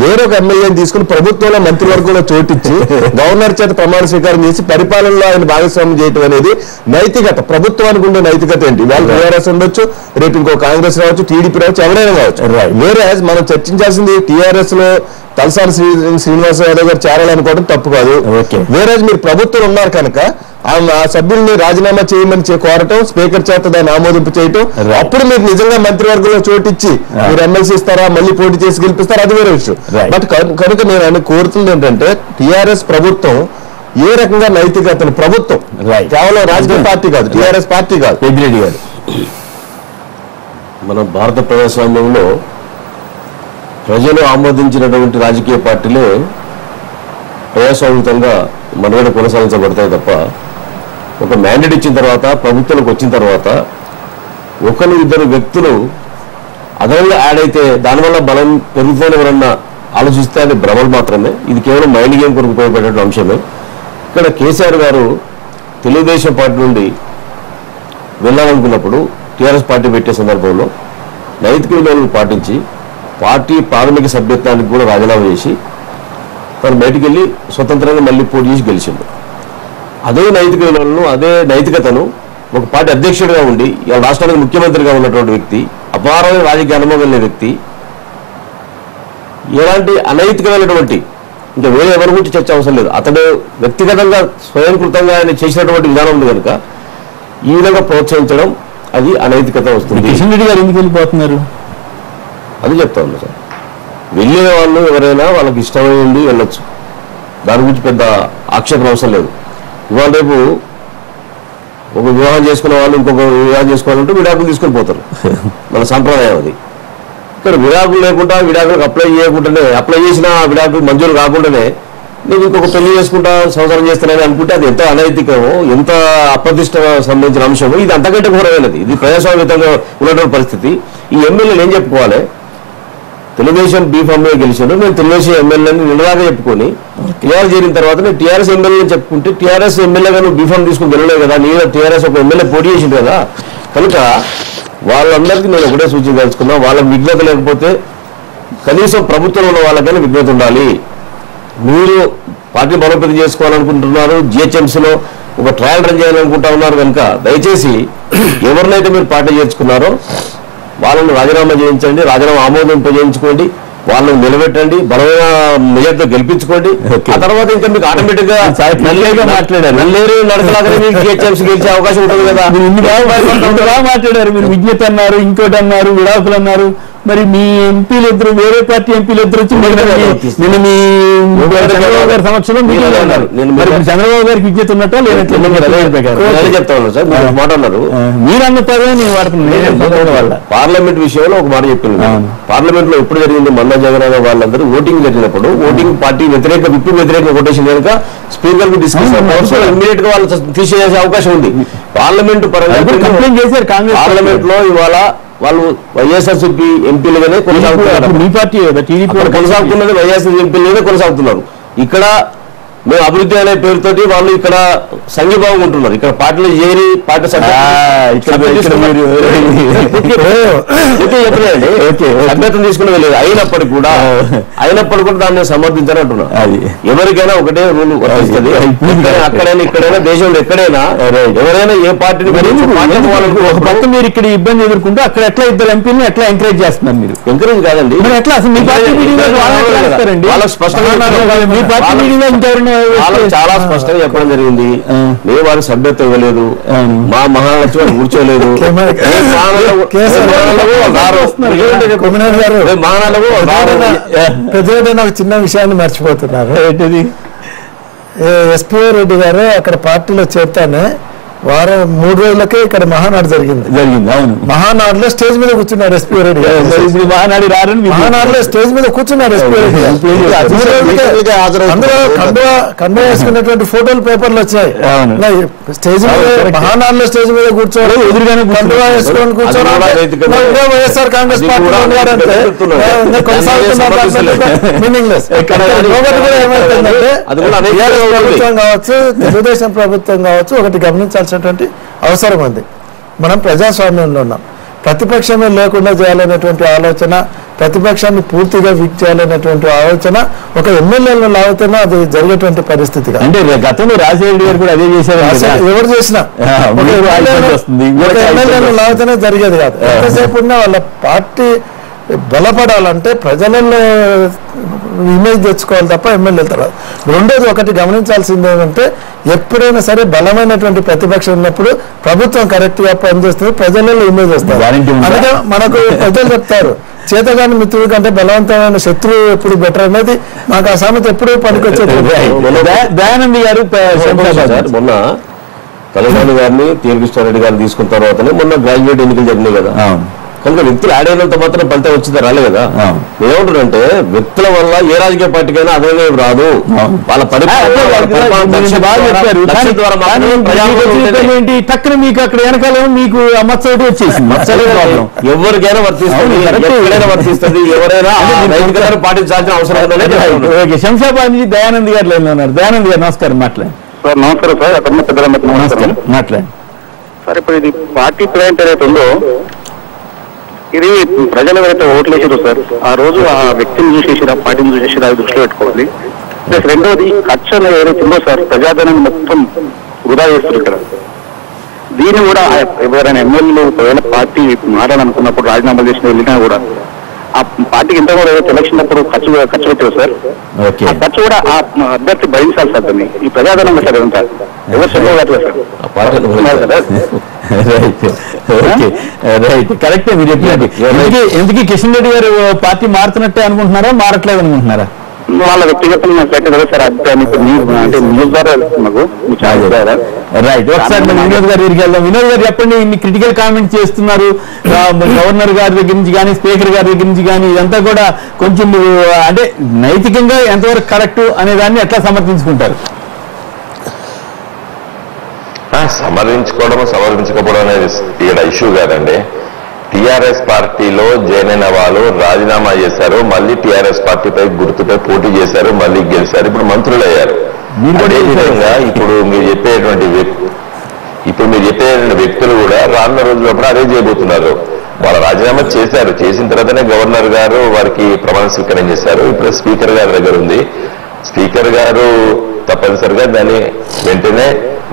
వేరొక ఎమ్మెల్యేని తీసుకుని ప్రభుత్వంలో మంత్రివర్గంలో చోటిచ్చి గవర్నర్ చేత ప్రమాణ స్వీకారం చేసి పరిపాలనలో ఆయన భాగస్వామ్యం చేయడం అనేది నైతికత. ప్రభుత్వానికి ఉండే నైతికత ఏంటి? వాళ్ళు టీఆర్ఎస్ ఉండొచ్చు, రేపు ఇంకో కాంగ్రెస్ రావచ్చు, టీడీపీ రావచ్చు, ఎవరైనా కావచ్చు. వేరే మనం చర్చించాల్సింది టీఆర్ఎస్ లో తలసాని శ్రీనివాస యాదవ్ గారు చేరాలనుకోవడం తప్పు కాదు. వేరే మీరు ప్రభుత్వం ఉన్నారు కనుక ఆ సభ్యుల్ని రాజీనామా చేయమని కోరటం, స్పీకర్ చేత దాన్ని ఆమోదింపు చేయటం, అప్పుడు మీరు నిజంగా మంత్రివర్గంలో చోటిచ్చి మీరు ఎమ్మెల్సీ ఇస్తారా, మళ్ళీ పోటీ చేసి గెలిపిస్తారా, అది వేరే విషయం. బట్ కనుక నేను కోరుతుంది ఏంటంటే టీఆర్ఎస్ ప్రభుత్వం ఏ రకంగా నైతికతను, ప్రభుత్వం కేవలం రాజకీయ పార్టీ కాదు, టీఆర్ఎస్ పార్టీ కాదు. పెద్దిరెడ్డి గారు, మన భారత ప్రజాస్వామ్యంలో ప్రజలు ఆమోదించినటువంటి రాజకీయ పార్టీలే ప్రజాస్వామ్యంగా మనుగడ కొనసాగించబడతాయి తప్ప ఒక మ్యాండేట్ ఇచ్చిన తర్వాత ప్రభుత్వానికి వచ్చిన తర్వాత ఒకరు ఇద్దరు వ్యక్తులు అదనంగా యాడ్ అయితే దానివల్ల బలం పెరుగుతుందని ఎవరన్నా ఆలోచిస్తే అది భ్రమలు మాత్రమే. ఇది కేవలం మైండ్ గేమ్ కొరకు ఉపయోగపడే అంశమే. ఇక్కడ కేసీఆర్ గారు తెలుగుదేశం పార్టీ నుండి వెళ్ళాలనుకున్నప్పుడు టీఆర్ఎస్ పార్టీ పెట్టే సందర్భంలో నైతిక విలువలను పాటించి పార్టీ ప్రాథమిక సభ్యత్వానికి కూడా రాజీనామా చేసి తను బయటికి వెళ్ళి స్వతంత్రంగా మళ్ళీ పోటీ చేసి గెలిచిండు. అదే నైతిక విలువలను, అదే నైతికతను ఒక పార్టీ అధ్యక్షుడిగా ఉండి ఇలా రాష్ట్రానికి ముఖ్యమంత్రిగా ఉన్నటువంటి వ్యక్తి, అపారమైన రాజకీయ అనుభవం కలిగిన వ్యక్తి, ఎలాంటి అనైతికమైనటువంటి ఇంకా వేరే ఎవరి గురించి చర్చ అవసరం లేదు, అతడు వ్యక్తిగతంగా స్వయంకృతంగా ఆయన చేసినటువంటి విధానం ఉంది కనుక ఈ విధంగా ప్రోత్సహించడం అది అనైతికత వస్తుంది. కిషన్ రెడ్డి గారు ఎందుకు వెళ్ళిపోతున్నారు అది చెప్తా ఉన్నా సార్. వెళ్ళే వాళ్ళు ఎవరైనా వాళ్ళకి ఇష్టమైంది వెళ్ళొచ్చు, దాని గురించి పెద్ద ఆక్షేపణ అవసరం లేదు. ఇవాళ రేపు ఒక వివాహం చేసుకునే వాళ్ళు ఇంకొక వివాహం చేసుకోవాలంటే విడాకులు తీసుకొని పోతారు, మన సంప్రదాయం అది. ఇక్కడ విడాకులు లేకుండా, విడాకులకు అప్లై చేయకుండానే, అప్లై చేసిన విడాకులు మంజూరు కాకుండానే నేను ఇంకొక పెళ్లి చేసుకుంటా సంసారం చేస్తానని అనుకుంటే అది ఎంత అనైతికమో ఎంత అప్రతిష్ట సంబంధించిన అంశమో ఇది అంతకంటే ఘోరమైనది. ఇది ప్రజాస్వామ్యంగా ఉన్నటువంటి పరిస్థితి. ఈ ఎమ్మెల్యేలు ఏం చెప్పుకోవాలి? తెలుగుదేశం బీఫామ్ గెలిచాను, నేను తెలుగుదేశం ఎమ్మెల్యేని నిన్నదాకా చెప్పుకొని టీఆర్ఎస్ చేరిన తర్వాత నేను టీఆర్ఎస్ ఎమ్మెల్యేని చెప్పుకుంటే టీఆర్ఎస్ ఎమ్మెల్యేగా నువ్వు బీఫామ్ తీసుకుని వెళ్ళలేదు కదా, నీ టీఆర్ఎస్ ఒక ఎమ్మెల్యే పోటీ చేసింది కదా. కనుక వాళ్ళందరికీ నేను ఒకటే సూచించదలుచుకున్నా, వాళ్ళకి విజ్ఞత లేకపోతే కనీసం ప్రభుత్వంలో ఉన్న వాళ్ళకైనా విజ్ఞత ఉండాలి. మీరు పార్టీ బలోపేతం చేసుకోవాలనుకుంటున్నారు, జిహెచ్ఎంసీలో ఒక ట్రయల్ రన్ చేయాలనుకుంటా ఉన్నారు కనుక దయచేసి ఎవరినైతే మీరు పార్టీ చేర్చుకున్నారో వాళ్ళని రాజీనామా చేయించండి, రాజీనామా ఆమోదింపజేయించుకోండి, వాళ్ళని నిలబెట్టండి, బలమైన మెజార్టీతో గెలిపించుకోండి. ఆ తర్వాత ఇంకా మీకు ఆటోమేటిక్ గా మాట్లాడారు నల్లేరు నడకలాగానే మీకు జిహెచ్ఎంసీ గెలిచే అవకాశం ఉంటుంది కదా. మాట్లాడారు మీరు. విజ్ఞత అన్నారు, ఇంకోటి అన్నారు, విడాకులు అన్నారు. మరి మీ ఎంపీలు ఇద్దరు, వేరే పార్టీ ఎంపీలు ఇద్దరు వచ్చి నిన్న మీ చంద్రబాబు గారి సమక్షంలో మీటింగ్ అన్నారు. మరి చంద్రబాబు గారికి విజ్ఞత ఉన్నట్ట లేనట్టు చెప్తా ఉన్నారు సార్. మీరు మాట అన్నారు, మీరు అన్న పదవి నేను వాడుతున్నాను. పార్లమెంట్ విషయంలో ఒక మాట చెప్పింది. పార్లమెంట్ లో ఎప్పుడు జరిగింది? మన్నా జగన్ వాళ్ళందరూ ఓటింగ్ జరిగినప్పుడు ఓటింగ్ పార్టీ వ్యతిరేక విప్ వ్యతిరేక కొటేషన్ కనుక స్పీకర్ కు డిస్కషన్ ఇమ్మీడియట్ గా వాళ్ళు తీసేసే అవకాశం ఉంది. పార్లమెంట్ పరంగా కంప్లైంట్ చేశారు కాంగ్రెస్. పార్లమెంట్ లో ఇవాళ వాళ్ళు వైఎస్ఆర్సీపీ ఎంపీలుగానే కొనసాగుతున్నారు. మీ పార్టీ కొనసాగుతున్నది వైఎస్ఆర్ ఎంపీలుగానే కొనసాగుతున్నారు. ఇక్కడ మేము అభివృద్ధి అనే పేరుతోటి వాళ్ళు ఇక్కడ సంఘీభావం ఉంటున్నారు. ఇక్కడ పార్టీలో చేరి పార్టీ సభ్యత్వం తీసుకుని వెళ్ళేది. అయినప్పటికీ కూడా దాన్ని సమర్థించని అంటున్నారు. ఎవరికైనా ఒకటే రూల్ వర్తిస్తుంది. అక్కడైనా ఇక్కడైనా దేశంలో ఎక్కడైనా ఎవరైనా ఏ పార్టీని ఒక పక్క మీరు ఇక్కడ ఇబ్బంది ఎదుర్కొంటే అక్కడ ఎట్లా ఇద్దరు ఎంపీని ఎట్లా ఎంకరేజ్ చేస్తున్నారు? మీరు ఎంకరేజ్ కాదండి, ఎట్లా అసలు మీ పార్టీ వాళ్ళకి స్పష్టంగా మీ పార్టీ మీటింగ్ ఇంకెవరైనా వాళ్ళకి చాలా స్పష్టంగా చెప్పడం జరిగింది. మేము వారికి సభ్యత్వం ఇవ్వలేదు, మా మహాలక్ష్మి కూర్చోలేదు. నాకు చిన్న విషయాన్ని మర్చిపోతున్నారు. ఏంటిది? ఎస్పీ రెడ్డి గారు అక్కడ పార్టీలో చేరుతానే వారం 3 రోజులకే ఇక్కడ మహానాడు జరిగింది. అవును, మహానాడులో స్టేజ్ మీద కూర్చున్నాడు ఎస్పీ రెడ్డి గారు. మహానాడులో స్టేజ్ మీద కూర్చున్నాడు ఎస్పీ రెడ్డి గారు. అందులో కండువా వేసుకున్నటువంటి ఫోటోలు పేపర్లు వచ్చాయి. స్టేజ్ మీద మహానాడులో స్టేజ్ మీద కూర్చోవడం, ఎదురుగానే కండువా వేసుకొని కూర్చోవడం వైఎస్ఆర్ కాంగ్రెస్ పార్టీ కొనసాగుతున్నారు. మీనింగ్లెస్. ఏమైతుందంటే ప్రభుత్వం కావచ్చు, తెలుగుదేశం ప్రభుత్వం కావచ్చు, ఒకటి గమనించాల్సి అవసరం ఉంది. మనం ప్రజాస్వామ్యంలో ఉన్నాం. ప్రతిపక్షమే లేకుండా చేయాలనేటువంటి ఆలోచన, ప్రతిపక్షాన్ని పూర్తిగా వీక్ చేయాలనేటువంటి ఆలోచన ఒక ఎమ్మెల్యేలను లాగుతున్నా అది జరిగేటువంటి పరిస్థితి. అంటే గతంలో రాజశేఖర్ గారు కూడా అదే చేశారు. ఎవరు చేసినా ఎమ్మెల్యేలను లాగుతూనే జరిగేది కాదు. ఎంతసేపు ఉన్నా వాళ్ళ పార్టీ బలపడాలంటే ప్రజలలో ఇమేజ్ తెచ్చుకోవాలి తప్ప ఎమ్మెల్యేల తర్వాత. రెండోది ఒకటి గమనించాల్సింది ఏంటంటే ఎప్పుడైనా సరే బలమైనటువంటి ప్రతిపక్షం ఉన్నప్పుడు ప్రభుత్వం కరెక్ట్ గా పనిచేస్తుంది, ప్రజలలో ఇమేజ్ వస్తారు. అందుకే మనకు ప్రజలు చెప్తారు, చేతగాని మిత్రుడి కంటే బలవంతమైన శత్రువు ఎప్పుడు బెటర్ అనేది నాకు ఆ సామెత ఎప్పుడు పనికొచ్చేది. దయానంద్ గారు మొన్న తెలంగాణ గారిని తీర్పిస్తారెడ్డి గారిని తీసుకున్న తర్వాతనే మొన్న గ్రాడ్యుయేట్ ఎన్నికలు జరిగినాయి కదా. కనుక వ్యక్తులు యాడ్ అయినంత మాత్రం ఫలితం వచ్చిందా? రాలే కదా. ఏమంటారంటే వ్యక్తుల వల్ల ఏ రాజకీయ పార్టీకైనా అదే రాదు. వాళ్ళ టక్కున మీకు అక్కడ వెనకాల మీకు మచ్చటి వచ్చేసింది. ఎవరికైనా వర్తిస్తుంది, ఎక్కడైనా వర్తిస్తుంది. ఎవరైనా పాటించాల్సిన అవసరం. శంషాబాద్ నుంచి దయానంద్ గారు లైన్లో ఉన్నారు. దయానంద్ గారు నమస్కారం. మాట్లాడండి సార్. నమస్కారం సార్. అక్కడ నమస్కారం, మాట్లాడండి సార్. ఇప్పుడు ఇది పార్టీ ప్లాంట్ ఏదైతే ఉందో ఇది ప్రజలు ఎవరైతే ఓట్లు వేసారో సార్ ఆ రోజు ఆ వ్యక్తిని చూసేసి ఆ పార్టీని చూసేసి అది దృష్టిలో పెట్టుకోవాలి. ప్లస్ రెండోది ఖర్చు ఏదైతే ఉందో సార్ ప్రజాధనాన్ని మొత్తం వృధా చేస్తుంటారు. దీన్ని కూడా ఎవరైనా ఎమ్మెల్యేలు ఒకవేళ పార్టీ మారాలనుకున్నప్పుడు రాజీనామా చేసిన వెళ్ళినా కూడా ఆ పార్టీకి ఇంత కూడా ఏదైతే ఎలక్షన్ అప్పుడు ఖర్చు పెట్టారు సార్. ఆ ఖర్చు కూడా ఆ అభ్యర్థి భరించాలి సార్. దాన్ని ఈ ప్రజాధనం సార్ ఎంత ఎవరు చెప్పగలరు సార్. కరెక్టే మీరు చెప్పినట్టు. ఎందుకు కిషన్ రెడ్డి గారు పార్టీ మారుతున్నట్టే అనుకుంటున్నారా, మారట్లేదు అనుకుంటున్నారా? వాళ్ళ వ్యక్తిగతంగా పెట్టదు సార్ అభిప్రాయం. అంటే న్యూస్ ద్వారా మాకు రైట్. ఒకసారి మనం వినోద్ గారి దగ్గరికి వెళ్దాం. వినోద్ గారు చెప్పండి, ఇన్ని క్రిటికల్ కామెంట్స్ చేస్తున్నారు గవర్నర్ గారి దగ్గర నుంచి కానీ స్పీకర్ గారి దగ్గర నుంచి కానీ, ఇదంతా కూడా కొంచెం అంటే నైతికంగా ఎంతవరకు కరెక్ట్ అనే దాన్ని ఎట్లా సమర్థించుకుంటారు? సమర్థించుకోవడం అనేది ఇక్కడ ఇష్యూ కాదండి. టీఆర్ఎస్ పార్టీలో జాయిన్ అయిన వాళ్ళు రాజీనామా చేశారు, మళ్ళీ టీఆర్ఎస్ పార్టీపై గుర్తుపై పోటీ చేశారు, మళ్ళీ గెలిచారు, ఇప్పుడు మంత్రులు అయ్యారు. అదే విధంగా ఇప్పుడు మీరు చెప్పేటువంటి వ్యక్తులు కూడా రానున్న రోజులప్పుడు అదే చేయబోతున్నారు. వాళ్ళు రాజీనామా చేశారు, చేసిన తర్వాతనే గవర్నర్ గారు వారికి ప్రమాణ స్వీకారం చేశారు. ఇప్పుడు స్పీకర్ గారి దగ్గర ఉంది. స్పీకర్ గారు తప్పనిసరిగా దాన్ని వెంటనే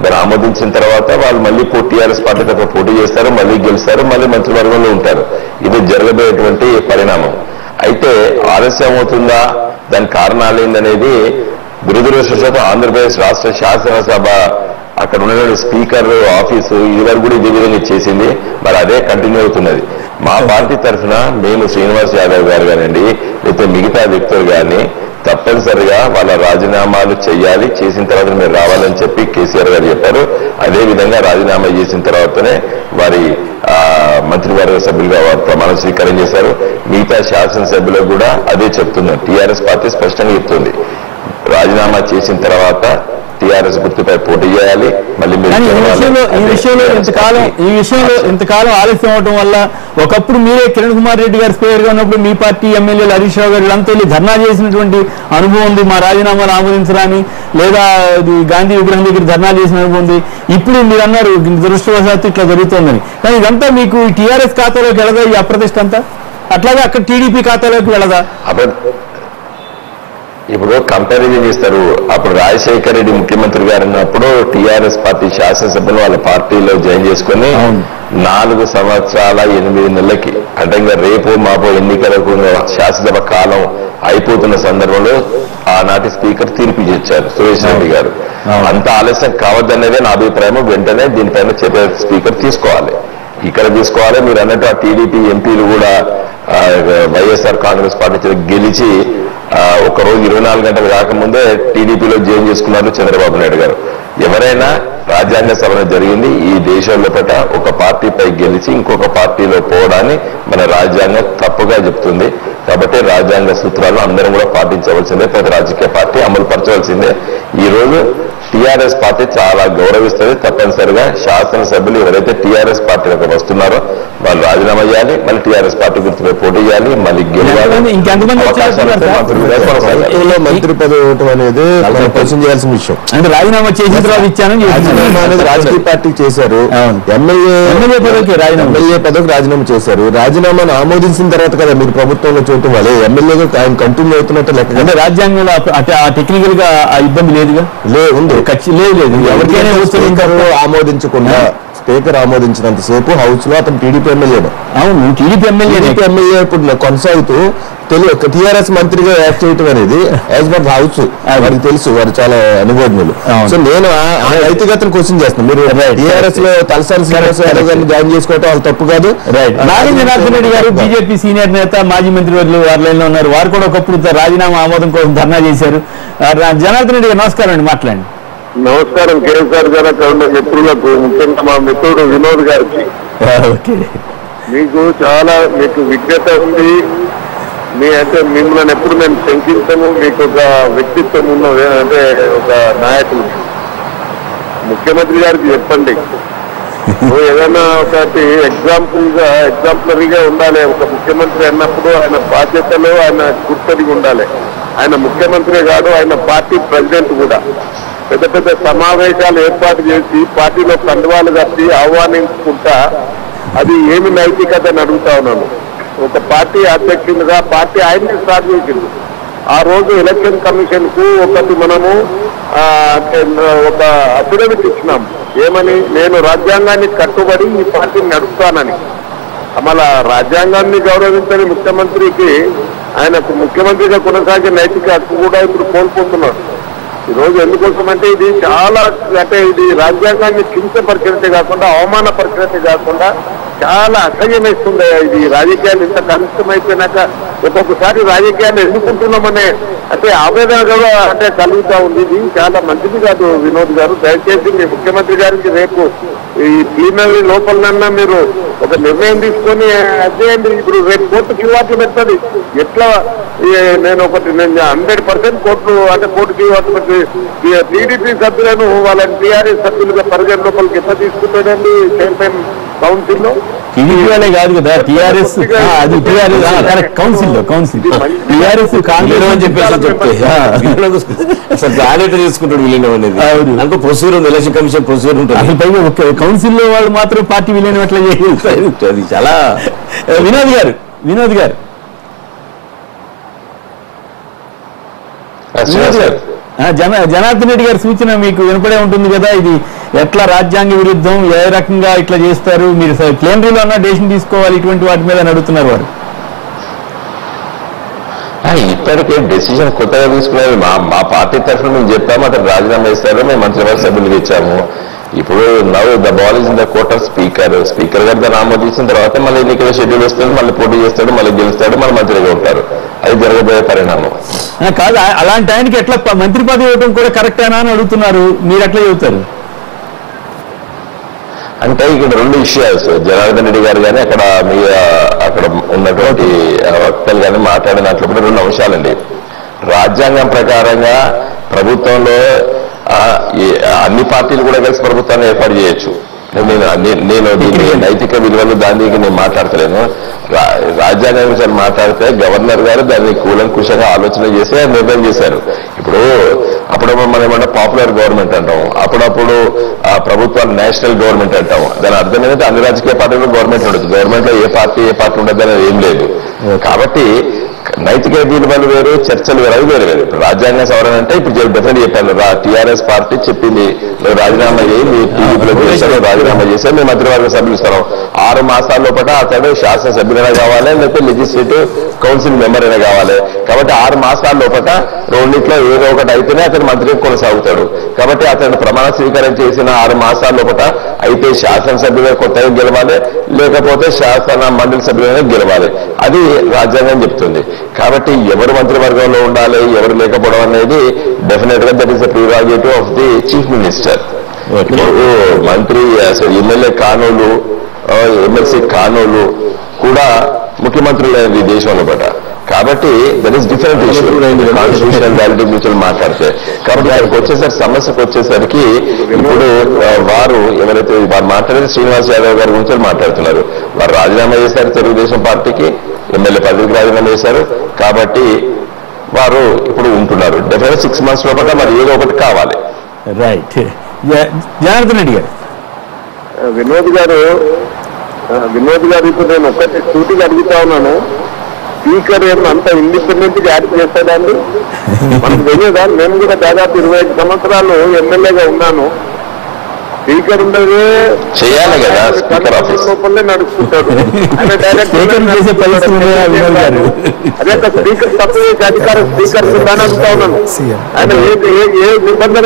దాన్ని ఆమోదించిన తర్వాత వాళ్ళు మళ్ళీ టీఆర్ఎస్ పార్టీ తరఫున పోటీ చేస్తారు, మళ్ళీ గెలుస్తారు, మళ్ళీ మంత్రివర్గంలో ఉంటారు. ఇది జరగబోయేటువంటి పరిణామం. అయితే ఆలస్యం అవుతుందా, దాని కారణాలు ఏందనేది దురదృష్టవశాత్తు ఆంధ్రప్రదేశ్ రాష్ట్ర శాసనసభ అక్కడ ఉన్నటువంటి స్పీకర్ ఆఫీసు ఇదివరకు కూడా ఇదే విధంగా చేసింది. మరి అదే కంటిన్యూ అవుతున్నది. మా పార్టీ తరఫున మేము శ్రీనివాస్ యాదవ్ గారు కానివ్వండి, లేకపోతే మిగతా వ్యక్తులు కానీ తప్పనిసరిగా వాళ్ళ రాజీనామాలు చేయాలి, చేసిన తర్వాత మీరు రావాలని చెప్పి కేసీఆర్ గారు చెప్పారు. అదే విధంగా రాజీనామా చేసిన తర్వాతనే వారి మంత్రివర్గ సభ్యులుగా వారు ప్రమాణ స్వీకారం చేశారు. మిగతా శాసనసభ్యులకు కూడా అదే చెప్తున్నారు. టీఆర్ఎస్ పార్టీ స్పష్టంగా చెప్తుంది, రాజీనామా చేసిన తర్వాత టీఆర్ఎస్ గుర్తుపై పోటీ చేయాలి, మళ్ళీ ఈ విషయంలో ఇంతకాలం ఆలస్యం అవడం వల్ల ఒకప్పుడు మీరే కిరణ్ కుమార్ రెడ్డి గారు స్పీకర్ గా ఉన్నప్పుడు మీ పార్టీ ఎమ్మెల్యేలు హరీష్ రావు గారు వీళ్ళంతా వెళ్ళి ధర్నా చేసినటువంటి అనుభవం ఉంది. మా రాజీనామాలు ఆమోదించరాని, లేదా గాంధీ విగ్రహం దగ్గర ధర్నా చేసిన అనుభవం ఉంది. ఇప్పుడు మీరు అన్నారు దురదృష్టవశాత్తు ఇట్లా జరుగుతోందని. కానీ ఇదంతా మీకు టీఆర్ఎస్ ఖాతాలోకి వెళ్ళదా ఈ అప్రతిష్ట అంతా? అట్లాగే అక్కడ టీడీపీ ఖాతాలోకి వెళ్ళదా? ఇప్పుడు కంపారిజన్ చేస్తారు. అప్పుడు రాజశేఖర రెడ్డి ముఖ్యమంత్రి గారు ఉన్నప్పుడు టీఆర్ఎస్ పార్టీ శాసనసభ్యులు వాళ్ళ పార్టీలో జాయిన్ చేసుకుని 4 సంవత్సరాల 8 నెలలకి, అంటే ఇంకా రేపు మాపో ఎన్నికలకు శాసనసభ కాలం అయిపోతున్న సందర్భంలో ఆనాటి స్పీకర్ తీర్పు ఇచ్చారు సురేష్ రెడ్డి గారు. అంత ఆలస్యం కావద్దనేదే నా అభిప్రాయం. వెంటనే దీనిపైన చర్య స్పీకర్ తీసుకోవాలి, ఇక్కడ తీసుకోవాలి. మీరు అన్నట్టు ఆ టీడీపీ ఎంపీలు కూడా వైఎస్ఆర్ కాంగ్రెస్ పార్టీ గెలిచి ఒకరోజు 24 గంటలు కాకముందే టీడీపీలో జాయిన్ చేసుకున్నారు చంద్రబాబు నాయుడు గారు. ఎవరైనా రాజ్యాంగ సవరణ జరిగింది ఈ దేశంలో ఒక పార్టీపై గెలిచి ఇంకొక పార్టీలో పోవడాన్ని మన రాజ్యాంగం తప్పుగా చెప్తుంది. కాబట్టి రాజ్యాంగ సూత్రాలు అందరం కూడా పాటించవలసిందే, ప్రతి రాజకీయ పార్టీ అమలు పరచవలసిందే. ఈ రోజు టీఆర్ఎస్ పార్టీ చాలా గౌరవిస్తుంది. తప్పనిసరిగా శాసనసభ్యులు ఎవరైతే టీఆర్ఎస్ పార్టీలకు వస్తున్నారో వాళ్ళు రాజీనామా చేయాలి, మళ్ళీ టీఆర్ఎస్ పార్టీ గుర్తుపై పోటీ చేయాలి, మళ్ళీ గెలవాలి. మంత్రి పదవి ఇవ్వటం అనేది క్వశ్చన్ చేయాల్సిన విషయం. అంటే రాజీనామా చేసిన తర్వాత ఇచ్చానని రాజకీయ పార్టీకి చేశారు, ఎమ్మెల్యే పదవికి రాజీనామా చేశారు. రాజీనామాను ఆమోదించిన తర్వాత కదా మీరు ప్రభుత్వంలో చూడటం వల్ల ఎమ్మెల్యేగా ఆయన కంటిన్యూ అవుతున్నట్టు లెక్క. అంటే రాజ్యాంగంలో టెక్నికల్ గా ఆ ఇబ్బంది లేదుగా? ఉంది, లేదు. ఎవరికైనా ఆమోదించకుండా స్పీకర్ ఆమోదించినంతసేపు హౌస్ లో అతను టీడీపీ ఎమ్మెల్యే. అవును, టీడీపీ ఎమ్మెల్యే ఇప్పుడు కొనసాగుతూ టీఆర్ఎస్ మంత్రిగా యాక్ట్ చేయటం అనేది యాజ్ పర్ హౌస్ వారికి తెలుసు, వారు చాలా అనుభవజ్ఞులు. సో నేను ఆ నైతికతను క్వశ్చన్ చేస్తాను. మీరు టీఆర్ఎస్ లో తలసాని శ్రీనివాస్ యాదవ్ గారిని జాయిన్ చేసుకోవటం వాళ్ళు తప్పు కాదు. నాగం జనార్దన్ రెడ్డి గారు బీజేపీ సీనియర్ నేత, మాజీ మంత్రివర్యులు వారి లైన్ లో ఉన్నారు. వారు కూడా ఒకప్పుడు రాజీనామా ఆమోదం కోసం ధర్నా చేశారు. జనార్దన్ రెడ్డి గారు నమస్కారం అండి, మాట్లాడండి. నమస్కారం కేసీఆర్ గారు, అక్కడ ఉన్న మిత్రులకు, ముఖ్యంగా మా మిత్రుడు వినోద్ గారికి. మీకు చాలా విజ్ఞత ఉంది. అంటే మిమ్మల్ని ఎప్పుడు మేము శంకించము. మీకు ఒక వ్యక్తిత్వం ఉన్న అంటే ఒక నాయకులు. ముఖ్యమంత్రి గారికి చెప్పండి, ఏదైనా ఒకటి ఎగ్జాంపులరీగా ఉండాలి. ఒక ముఖ్యమంత్రి అన్నప్పుడు ఆయన బాధ్యతలు ఆయన గుర్తడిగి ఉండాలి. ఆయన ముఖ్యమంత్రి కాదు, ఆయన పార్టీ ప్రెసిడెంట్ కూడా. పెద్ద పెద్ద సమావేశాలు ఏర్పాటు చేసి పార్టీలో కండువాలు కట్టి ఆహ్వానించుకుంటా అది ఏమి నైతికత అని అడుగుతా ఉన్నాను. ఒక పార్టీ అధ్యక్షులుగా పార్టీ ఆయన్ని స్టార్ట్ చేసింది. ఆ రోజు ఎలక్షన్ కమిషన్ కు మనము ఒక అఫిడవిట్ ఇచ్చినాం. ఏమని? నేను రాజ్యాంగాన్ని కట్టుబడి ఈ పార్టీని నడుపుతానని. మళ్ళా రాజ్యాంగాన్ని గౌరవించని ముఖ్యమంత్రికి ఆయనకు ముఖ్యమంత్రిగా కొనసాగే నైతిక హక్కు కూడా ఇప్పుడు కోల్పోతున్నారు. ఈరోజు ఎందుకోసమంటే ఇది చాలా ఇది రాజ్యాంగాన్ని కించపరిచినట్టే కాకుండా అవమానపరిచినట్టే కాకుండా చాలా అసహ్యం వేస్తుంది. ఇది రాజకీయాలు ఇంత కలుషితమైపోయినాక ఒక్కొక్కసారి రాజకీయాన్ని ఎన్నుకుంటున్నామనే అంటే ఆవేదన కూడా అంటే కలుగుతా ఉంది. ఇది చాలా మంచిది కాదు వినోద్ గారు. దయచేసి మీ ముఖ్యమంత్రి గారికి రేపు ఈ ప్లీనరీ లోపలన్నా మీరు ఒక నిర్ణయం తీసుకొని అదేంటి ఇప్పుడు రేపు కోర్టు క్యూఆర్లు పెడుతుంది. ఎట్లా నేను 100% కోర్టు అంటే కోర్టు క్యూఆర్లు పెట్టి టీడీపీ సభ్యులను వాళ్ళని టీఆర్ఎస్ సభ్యులుగా పరిగణ లోపలికి ఎట్లా తీసుకుంటాడండి చైర్మన్ కౌన్సిల్లో? టీడీపీ వాళ్ళే కాదు కదా, టీఆర్ఎస్ అది టీఆర్ఎస్ కౌన్సిల్ టీఆర్ఎస్ కాంగ్రెస్ అని చెప్పేసి అసలు జాగ్రత్త తీసుకుంటాడు విలీనం అనేది. అందుకు ప్రొసీజర్ ఉంది, ఎలక్షన్ కమిషన్ ప్రొసీజర్ ఉంటుంది. పైగా కౌన్సిల్లో వాళ్ళు మాత్రం పార్టీ విలీనం ఎట్లా చేయాలి? అది చాలా వినోద్ గారు జనార్దన్ రెడ్డి గారి సూచన మీకు వినపడే ఉంటుంది కదా, ఇది ఎట్లా రాజ్యాంగ విరుద్ధం, ఏ రకంగా ఇట్లా చేస్తారు, మీరు ప్లేనరీలో అన్నా డెసిషన్ తీసుకోవాలి ఇటువంటి వాటి మీద అడుగుతున్నారు వారు. ఇప్పటికే డెసిషన్ కొత్తగా తీసుకునేది మా పార్టీ తరఫున మేము చెప్పాము, అతను రాజీనామా చేస్తారు, మేము మంత్రివర్గ సభ్యులు ఇచ్చాము. ఇప్పుడు now the ball is in the court of speaker గారు దాన్ని ఆమోదించిన తర్వాత మళ్ళీ ఎన్నికల షెడ్యూల్ వస్తాడు, మళ్ళీ పోటీ చేస్తాడు, మళ్ళీ గెలుస్తాడు, మళ్ళీ మంత్రిగా ఉంటారు. అది జరగబోయే పరిణామం కాదు. అలాంటి ఆయనకి ఎట్లా మంత్రి పదవి ఇవ్వడం కూడా కరెక్టేనా అని అడుగుతున్నారు, మీరు ఎట్లా చెబుతారు? అంటే ఇక్కడ రెండు విషయాలు, జనార్దన్ రెడ్డి గారు కానీ అక్కడ ఉన్నటువంటి వక్తలు కానీ మాట్లాడిన దాంట్లో కూడా రెండు అంశాలండి. రాజ్యాంగం ప్రకారంగా ప్రభుత్వంలో అన్ని పార్టీలు కూడా కలిసి ప్రభుత్వాన్ని ఏర్పాటు చేయొచ్చు. నేను దీన్ని నైతిక విలువలు దాన్ని నేను మాట్లాడతలేను. రాజ్యాంగం విషయాన్ని మాట్లాడితే గవర్నర్ గారు దాన్ని కూలంకుషంగా ఆలోచన చేసి నిర్ణయం చేశారు. అప్పుడప్పుడు మనం ఏమన్నా పాపులర్ గవర్నమెంట్ అంటాం, అప్పుడప్పుడు ప్రభుత్వాలు నేషనల్ గవర్నమెంట్ అంటాం. దాని అర్థం ఏంటంటే అన్ని రాజకీయ పార్టీలు గవర్నమెంట్ ఉండదు, గవర్నమెంట్ లో ఏ పార్టీ ఉండదు అనేది ఏం లేదు. కాబట్టి నైతిక విలువలు వేరు, చర్చలు వేరు, అవి వేరు వేరు. రాజ్యాంగ సవరణ అంటే ఇప్పుడు డెఫినెట్ చెప్పాను, టీఆర్ఎస్ పార్టీ చెప్పింది రాజీనామా చేయి, మీ టీడీపీలో రాజీనామా చేస్తే మేము మంత్రివర్గ సభ్యులు ఇస్తాం. 6 మాసాల లోపల అతడు శాసనసభ్యులైనా కావాలి, లేకపోతే లెజిస్లేటివ్ కౌన్సిల్ మెంబర్ అయినా కావాలి. కాబట్టి 6 మాసాల లోపల రెండింటిలో ఏదో ఒకటి అయితేనే అతను మంత్రిగా కొనసాగుతాడు. కాబట్టి అతను ప్రమాణ స్వీకారం చేసిన 6 మాసాల లోపల అయితే శాసనసభ్యులుగా కొత్తగా గెలవాలి, లేకపోతే శాసన మండలి సభ్యులుగా గెలవాలి. అది రాజ్యాంగం చెప్తుంది. కాబట్టి ఎవరు మంత్రివర్గంలో ఉండాలి, ఎవరు లేకపోవడం అనేది డెఫినెట్ గా that is the prerogative of the chief minister. మంత్రి ఎమ్మెల్యే కానోలు, ఎమ్మెల్సీ కానోలు కూడా ముఖ్యమంత్రులు ఈ దేశంలో పట. కాబట్టి that is different issue constitutional వ్యాలిటీ గురించి మాట్లాడితే. కాబట్టి దానికి సమస్యకు వచ్చేసరికి ఇప్పుడు వారు ఎవరైతే వారు మాట్లాడేది శ్రీనివాస్ యాదవ్ గారి గురించి మాట్లాడుతున్నారు. వారు రాజీనామా చేశారు, తెలుగుదేశం పార్టీకి ఎమ్మెల్యే పదవికి రాజీనామా చేశారు. కాబట్టి వారు ఇప్పుడు ఉంటున్నారు. డెఫినెట్ 6 months లోపల మరి ఏదో ఒకటి కావాలి. రైట్. జనార్దన్ రెడ్డి గారు వినోద్ గారు ఇప్పుడు నేను ఒక్కటి సూటిగా అడుగుతా ఉన్నాను, స్పీకర్ ఏమో అంత ఇండిపెండెంట్ గా యాడ్ చేస్తాడండి? మనకు తెలియదా? నేను కూడా దాదాపు 25 సంవత్సరాలు ఎమ్మెల్యేగా ఉన్నాను. స్పీకర్ ఉండదు చేయాలి కదా, స్పీకర్ ఆఫీస్ లోపలే నడుచుకుంటాడు ఆయన. డైరెక్ట్ అదే స్పీకర్ తప్పు చేసే అధికారం స్పీకర్ ఉందని అడుగుతా ఉన్నాను. ఆయన ఏ నిబంధన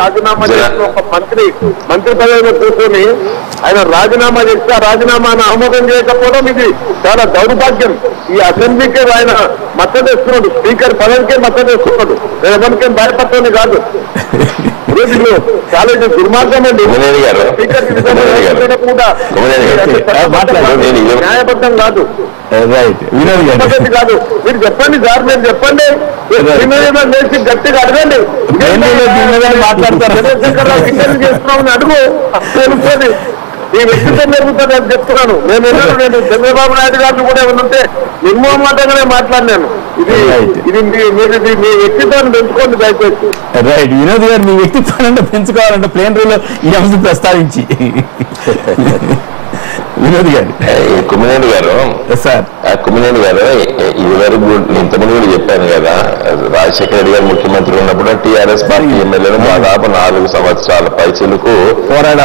రాజీనామా చేసిన ఒక మంత్రి పదవిలో కూర్చొని ఆయన రాజీనామా చేస్తే ఆ రాజీనామాను ఆమోదం చేయకపోవడం ఇది చాలా దౌర్భాగ్యం. ఈ అసెంబ్లీకే ఆయన మద్దతు ఇస్తున్నాడు, స్పీకర్ పదవికే మద్దతు ఇస్తున్నాడు. నేను ఎవరికేం భయపడతాను కాదు. చాలా ఇది దుర్మార్గం అండి. న్యాయబద్ధం కాదు, పద్ధతి కాదు. మీరు చెప్పండి సార్, మీరు చెప్పండి, లేచి గట్టిగా అడగండి. మాట్లాడతారు చేస్తున్నామని అడుగు, తెలుస్తుంది. ఈ వ్యక్తిత్వం జరుగుతుంది అని చెప్తున్నాను. నేను చంద్రబాబు నాయుడు గారిని కూడా ఏమన్నంటే నిర్మోహమాటంగానే మాట్లాడినాను. ఇది మీ వ్యక్తిత్వాన్ని పెంచుకోండి దయచేసి. రైట్. వినోద్ గారు, మీ వ్యక్తిత్వాన్ని పెంచుకోవాలంటే ప్లేనరీలో ఈ అంశం ప్రస్తావించి. వినోద్ గారు, కుమ్మినేని గారు ఇదివరకు ఇంతకుముందు కూడా చెప్పాను కదా, రాజశేఖర రెడ్డి గారు ముఖ్యమంత్రి ఉన్నప్పుడు టీఆర్ఎస్ పార్టీ ఎమ్మెల్యేలు దాదాపు 4 సంవత్సరాల పైచలకు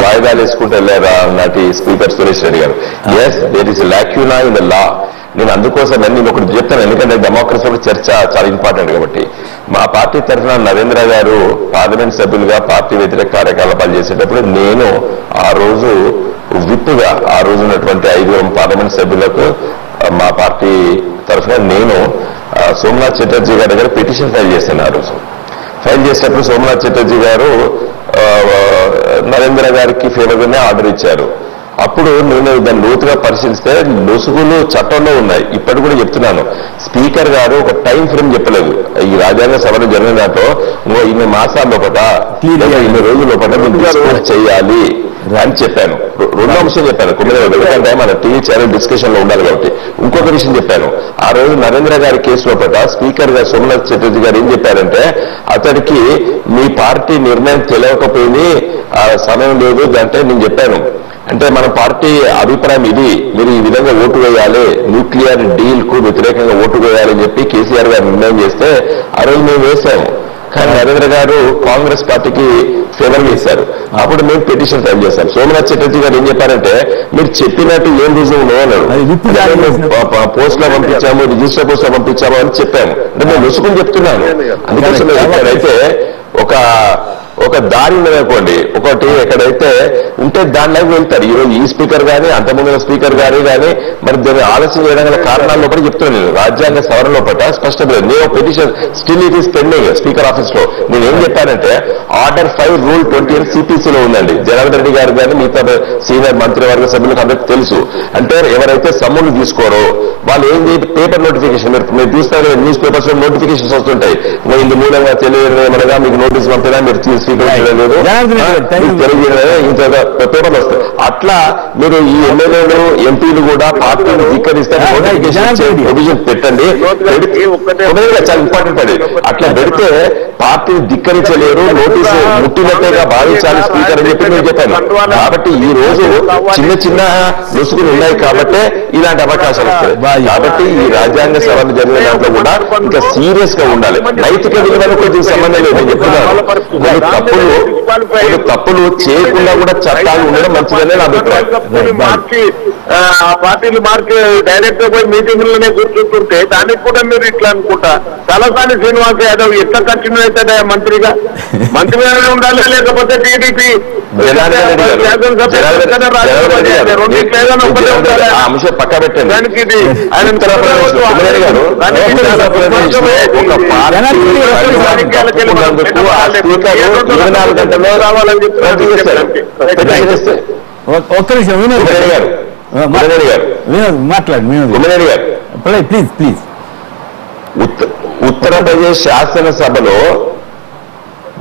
వాయిదాలు వేసుకుంటూ వెళ్ళారు నాటి స్పీకర్ సురేష్ రెడ్డి గారు. Yes, there is lacuna in the law. నేను అందుకోసం నేను ఒకటి చెప్తాను, ఎందుకంటే డెమోక్రసీ చర్చ చాలా ఇంపార్టెంట్ కాబట్టి. మా పార్టీ తరఫున నరేంద్ర గారు పార్లమెంట్ సభ్యులుగా పార్టీ వ్యతిరేక కార్యకలాపాలు చేసేటప్పుడు నేను ఆ రోజు విప్పుగా ఆ రోజు ఉన్నటువంటి 5 పార్లమెంట్ సభ్యులకు మా పార్టీ తరఫున నేను సోమనాథ్ చటర్జీ గారి దగ్గర పిటిషన్ ఫైల్ చేశాను. ఆ రోజు ఫైల్ చేసినప్పుడు సోమనాథ్ చటర్జీ గారు నరేంద్ర గారికి ఫేవర్గానే ఆర్డర్ ఇచ్చారు. అప్పుడు నేను దాన్ని లోతుగా పరిశీలిస్తే లొసుగులు చట్టంలో ఉన్నాయి. ఇప్పటి కూడా చెప్తున్నాను, స్పీకర్ గారు ఒక టైం ఫ్రేమ్ చెప్పలేదు. ఈ రాజ్యాంగ సభలో జరిగిన దాంట్లో ఇన్ని మాసాల లోపల ఇన్ని రోజుల లోపల డిస్కస్ చేయాలి అని చెప్పాను. రెండో విషయం చెప్పాను, ఎందుకంటే మన టీవీ ఛానల్ డిస్కషన్ లో ఉండాలి కాబట్టి. ఇంకొక విషయం చెప్పాను, ఆ రోజు నరేంద్ర గారి కేసు లోపల స్పీకర్ గారు సోమనాథ్ చటర్జీ గారు ఏం చెప్పారంటే, అతడికి మీ పార్టీ నిర్ణయం తెలియకపోయింది, ఆ సమయం లేదు అంటే నేను చెప్పాను. అంటే మన పార్టీ అభిప్రాయం ఇది, మీరు ఈ విధంగా ఓటు వేయాలి, న్యూక్లియర్ డీల్ కు వ్యతిరేకంగా ఓటు వేయాలని చెప్పి కేసీఆర్ గారు నిర్ణయం చేస్తే ఆ రోజు మేము వేశాము. కానీ నరేంద్ర గారు కాంగ్రెస్ పార్టీకి ఫేవర్ చేశారు. అప్పుడు మేము పిటిషన్ ఫైల్ చేశాం. సోమనాథ్ చటర్జీ గారు ఏం చెప్పారంటే, మీరు చెప్పినట్టు ఏం రుజువు అన్నారు, పోస్ట్ లో పంపించాము, రిజిస్టర్ పోస్ట్ లో పంపించాము అని చెప్పాము. అంటే నేను రుసుకుని చెప్తున్నాను. అందుకోసం అయితే ఒక దారి ఉన్నదనుకోండి, ఒకటి ఎక్కడైతే ఉంటే దానిలో వెళ్తారు. ఈరోజు ఈ స్పీకర్ కానీ అంతకుముందు స్పీకర్ కానీ మరి దాన్ని ఆలస్యం చేయడం గల కారణాల లోపల చెప్తున్నాను. నేను రాజ్యాంగ సవరణ లోపల స్పష్టమైన నేను petition still it is pending speaker office లో. నేను ఏం చెప్పానంటే, ఆర్డర్ 5 రూల్ 20 సిపిసిలో ఉందండి. జనార్దన్ రెడ్డి గారు కానీ మిగతా సీనియర్ మంత్రివర్గ సభ్యులకు అందరికీ తెలుసు. అంటే ఎవరైతే సమ్ములు తీసుకోరో వాళ్ళు ఏం పేపర్ నోటిఫికేషన్, మీరు చూస్తారు న్యూస్ పేపర్స్ లో నోటిఫికేషన్స్ వస్తుంటాయి, ఇందు మూలంగా తెలియజేయమనగా మీకు నోటీస్ పంపినా మీరు తెలియజేయలేదు, ఇంత పేపర్లు వస్తాయి. అట్లా మీరు ఈ ఎమ్మెల్యేలు ఎంపీలు కూడా పార్టీని ధిక్కరిస్తే ప్రొవిజన్ పెట్టండి. చాలా ఇంపార్టెంట్ అది. అట్లా పెడితే పార్టీని ధిక్కరించలేరు, నోటీసు ముట్టినట్టుగా భావించాలి స్పీకర్ అని చెప్పి నేను చెప్పాను. కాబట్టి ఈ రోజు చిన్న చిన్న లొసుగులు ఉన్నాయి కాబట్టి ఇలాంటి అవకాశాలు వస్తాయి. కాబట్టి ఈ రాజ్యాంగ సవరణ జరిగిన దాంట్లో కూడా ఇంకా సీరియస్ గా ఉండాలి. నైతిక విలువలకు దీనికి సంబంధం లేదు. నేను చెప్తున్నాను, తప్పులు చేయకుండా కూడా చట్టాలు ఉండడం మంచిదనే నా అభిప్రాయం. పార్టీలు మార్చి డైరెక్ట్ గా పోయి మీటింగ్లోనే కూర్చుంటుంటే దానికి కూడా మీరు ఇట్లా అనుకుంటా. తలసాని శ్రీనివాస్ యాదవ్ ఎట్లా కంటిన్యూ అవుతాడా మంత్రిగా? మంత్రిగానే ఉండాలి, లేకపోతే టీడీపీ అంశం పక్క పెట్టండి. దానికి ఇది ఆయన రావాలని ఒక్క నిమిషం వినోద్ గారు మాట్లాడు. వినోద్ గారు ప్లీజ్ ప్లీజ్. ఉత్తరప్రదేశ్ శాసనసభలో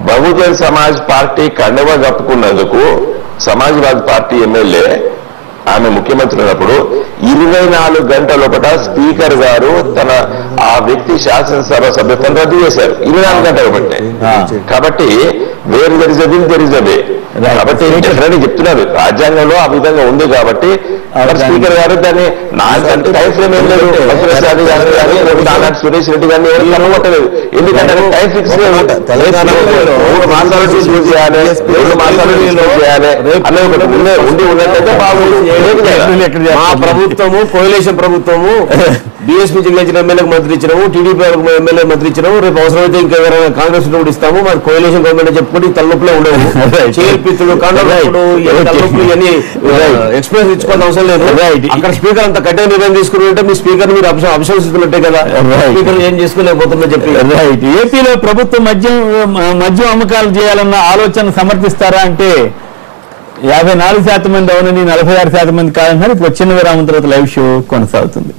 బహుజన్ సమాజ్ పార్టీ కండవ కప్పుకున్నందుకు సమాజ్వాదీ పార్టీ ఎమ్మెల్యే ఆమె ముఖ్యమంత్రి ఉన్నప్పుడు 24 గంటల లోపల స్పీకర్ గారు తన ఆ వ్యక్తి శాసనసభ సభ్యత్వం రద్దు చేశారు. 24 గంటలు బట్టే. కాబట్టి where there is a will there is a way. కాబట్టి డెఫినెట్గా చెప్తున్నారు, రాజ్యాంగంలో ఆ విధంగా ఉంది. కాబట్టి స్పీకర్ గారు దాన్ని నాకంటే టైం ఫ్రేమ్ ఏం లేదు. ప్రసాద్ గారు కానీ నానాటి సురేష్ రెడ్డి గారిని ఎవరు కనుగొట్టలేదు. ఎందుకంటే టైం ఫిక్స్ 3 మాసాలు డిస్కస్ చేయాలి, 2 మాసాలు డిస్కస్ చేయాలి అనే ఒకటి ఉండి ఉన్నట్టయితే బాగుంది. మా ప్రభుత్వము కోalition ప్రభుత్వము బీఎస్పీ గెలిచిన ఎమ్మెల్యేకి మంత్రి ఇచ్చినాము, టీడీపీ ఎమ్మెల్యే మంత్రి ఇచ్చినాము, రేపు అవసరమైతే ఇంకెవరైనా కాంగ్రెస్ కూడా ఇస్తాము. మరి కోalition గవర్నమెంట్ చెప్పుకుంటే తలనొప్పులే ఉండవు. చేర్పితులు కాండప్పుడు తలనొప్పులు ఇవన్నీ ఎక్స్ప్రెస్ ఇచ్చుకోవాల్సిన అవసరం లేదు. అక్కడ స్పీకర్ అంత కఠిన నిర్ణయం తీసుకున్నట్టే మీ స్పీకర్ మీరు అభిశంసిస్తున్నట్టే కదా, స్పీకర్ ఏం చేసుకోలేకపోతుందని చెప్పి. రైట్. ఏపీలో ప్రభుత్వం మద్యం అమ్మకాలు చేయాలన్న ఆలోచన సమర్థిస్తారా అంటే 54% మంది అవునని 46% మంది కాదంటున్నారు. ఇప్పుడు చిన్న విరామం తర్వాత లైవ్ షో కొనసాగుతుంది.